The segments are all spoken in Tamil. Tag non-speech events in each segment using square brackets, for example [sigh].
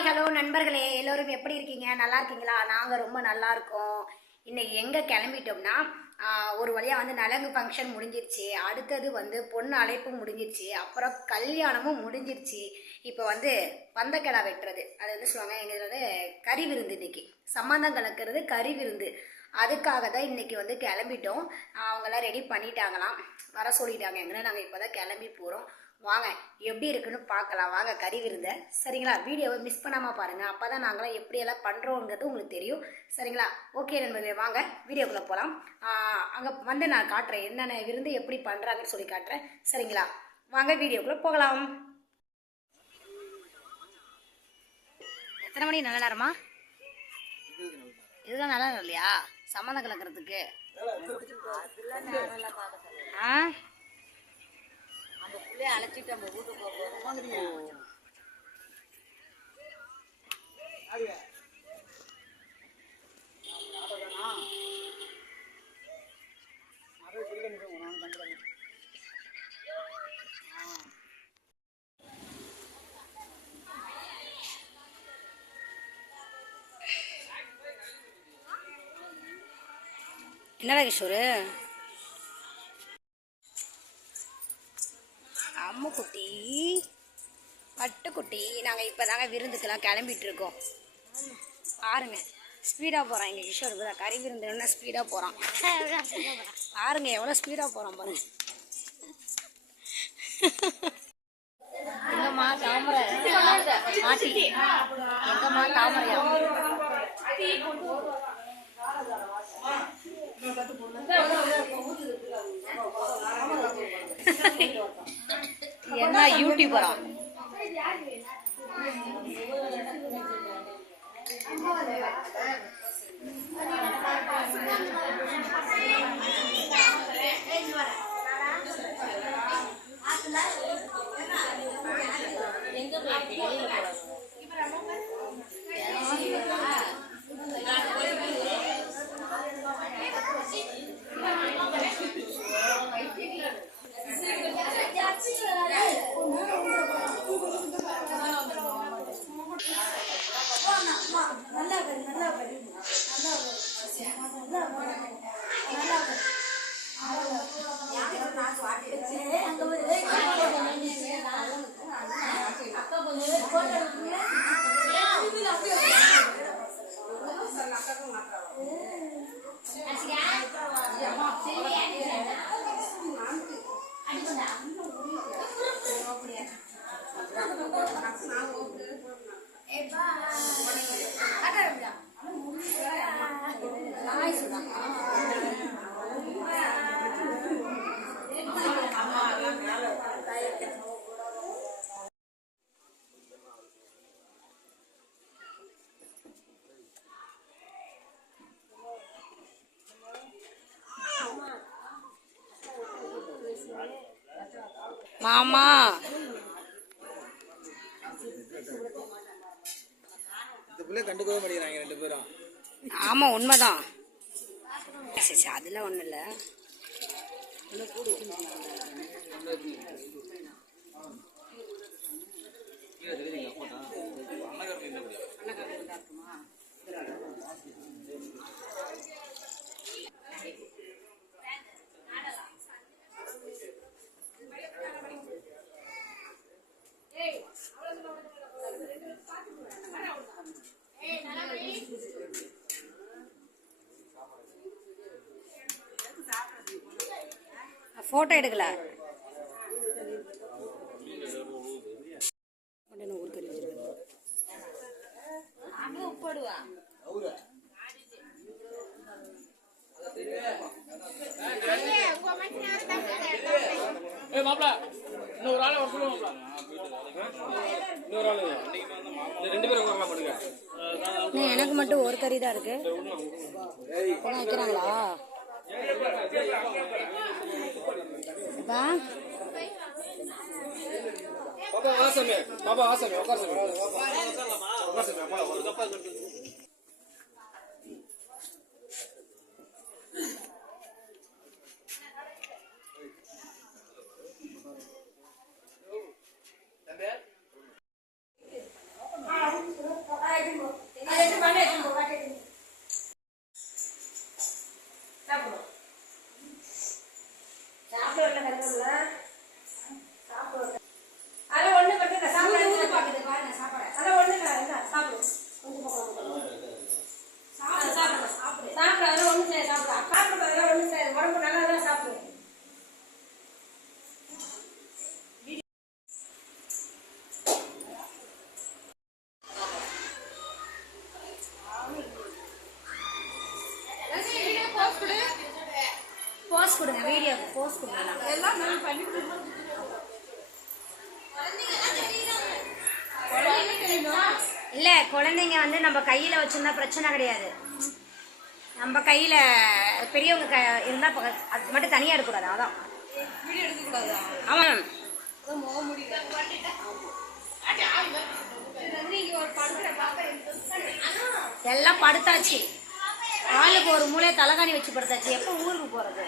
ஹாய் ஹலோ நண்பர்களே. எல்லோரும் எப்படி இருக்கீங்க? நல்லா இருக்கீங்களா? நாங்கள் ரொம்ப நல்லா இருக்கோம். இன்னைக்கு எங்கே கிளம்பிட்டோம்னா ஒரு வழியாக வந்து நலங்கு ஃபங்க்ஷன் முடிஞ்சிருச்சு. அடுத்தது வந்து பொண்ணு அழைப்பு முடிஞ்சிருச்சு. அப்புறம் கல்யாணமும் முடிஞ்சிருச்சு. இப்போ வந்து பந்தக்கடா வெட்டுறது. அது வந்து சொல்லுவாங்க எங்கள் வந்து கறி விருந்து இன்னைக்கு. சம்மந்தம் கலக்கிறது கறி விருந்து. அதுக்காக தான் இன்றைக்கி வந்து கிளம்பிட்டோம். அவங்களாம் ரெடி பண்ணிட்டாங்களாம். வர சொல்லிட்டாங்க. எங்கன்னா நாங்கள் இப்போ தான் கிளம்பி போகிறோம் வாங்க எப்படி இருக்குன்னு பார்க்கலாம். வாங்க கறி விருந்த. சரிங்களா? வீடியோவை மிஸ் பண்ணாமல் பாருங்கள் அப்போ தான் நாங்களாம் எப்படியெல்லாம் பண்ணுறோங்கிறது உங்களுக்கு தெரியும். சரிங்களா? ஓகே நண்பர்களே வாங்க வீடியோக்குள்ளே போகலாம் அங்கே வந்து நான் காட்டுறேன். என்னென்ன விருந்து எப்படி பண்ணுறாங்கன்னு சொல்லி காட்டுறேன். சரிங்களா? வாங்க வீடியோக்குள்ளே போகலாம். எத்தனை மணி? நல்ல நேரமா? இதுதான் நல்ல நேரம் இல்லையா? சம்மந்தம் கலக்கிறதுக்கு. ஆ? புள்ளைய அழைச்சிட்டு நம்ம வீட்டுக்கு போகிறோம் என்னடா கிஷோரு? அம்முக்குட்டி. பட்டுக்குட்டி. நாங்கள் இப்போ தாங்க விருந்துக்கெல்லாம் கிளம்பிட்டுருக்கோம். பாருங்க ஸ்பீடாக போகிறான் எங்கள் கிஷோர் இப்போ கறி விருந்துன்னா ஸ்பீடாக போகிறான் பாருங்க எவ்வளோ ஸ்பீடாக போகிறான் பாருங்க. எங்கம்மா தாமரை? மாட்டி. எங்கம்மா தாமரையா? [laughs] யூடியூபரா மாமா. பிள்ளை கண்டுக்கவே மாட்டேங்கிறாங்க ரெண்டு பேரும். ஆமா உண்மைதான். சரி சரி அதெல்லாம் ஒன்றும் இல்லை. ஃபோட்டோ எடுக்கல. ஏய் மாப்ள இன்னொரு ஆளை வர சொல்லுங்க மாப்ள இன்னொரு ஆளு. இந்த ரெண்டு பேரும் உட்காரலாம் பண்ணுங்க இன்னும் எனக்கு மட்டும் ஒரு கறி தான் இருக்கு. வைக்கிறாங்களா? அப்பா பாப்பா ஆசாமி பாப்பா ஆசாமி உட்கார சாமி உட்கார சாமி அப்பா ஒரு 孩子。போஸ் கொடுக்கலாம் இல்லை குழந்தைங்க வந்து நம்ம கையில் வச்சிருந்தா பிரச்சனை கிடையாது. நம்ம கையில் பெரியவங்க க இருந்தால் அது மட்டும் தனியாக எடுக்கக்கூடாது அதான். ஆமாம் எல்லாம் படுத்தாச்சு. ஆளுக்கு ஒரு மூளை தலகாணி வச்சு படுத்தாச்சு. எப்போ ஊருக்கு போகிறது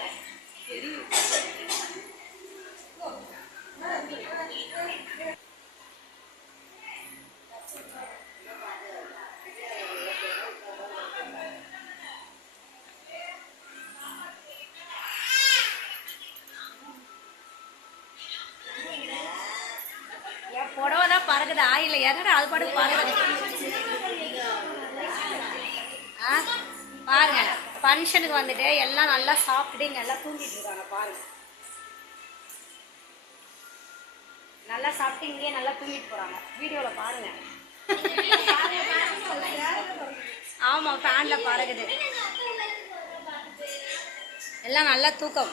புடவை தான் பறக்குது. ஆயில என்னடா அது பாட்டு பறக்குது. ஆ பாருங்க. ஃபங்க்ஷனுக்கு வந்துட்டு எல்லாம் நல்லா சாப்பிட்டுட்டு இங்க எல்லாம் தூங்கிட்டு இருக்காங்க பாருங்க. நல்லா சாப்பிட்டு இங்கேயே நல்லா தூங்கிட்டு போறாங்க. வீடியோல பாருங்க. ஆமா ஃபேன்ல பறகுது எல்லாம் நல்லா தூக்கம்.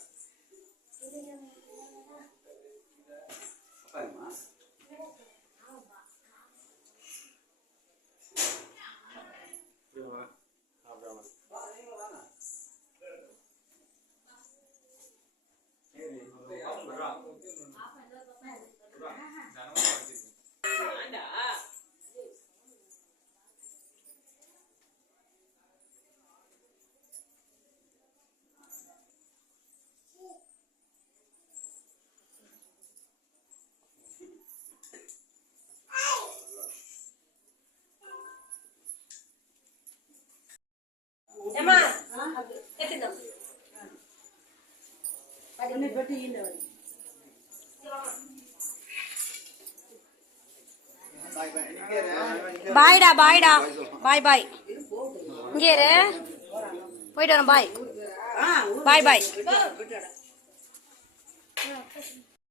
பாய்டா பாய்டா. பாய் பாய். இங்கே போயிட்டு வரோம் பாய். பாய் பாய்.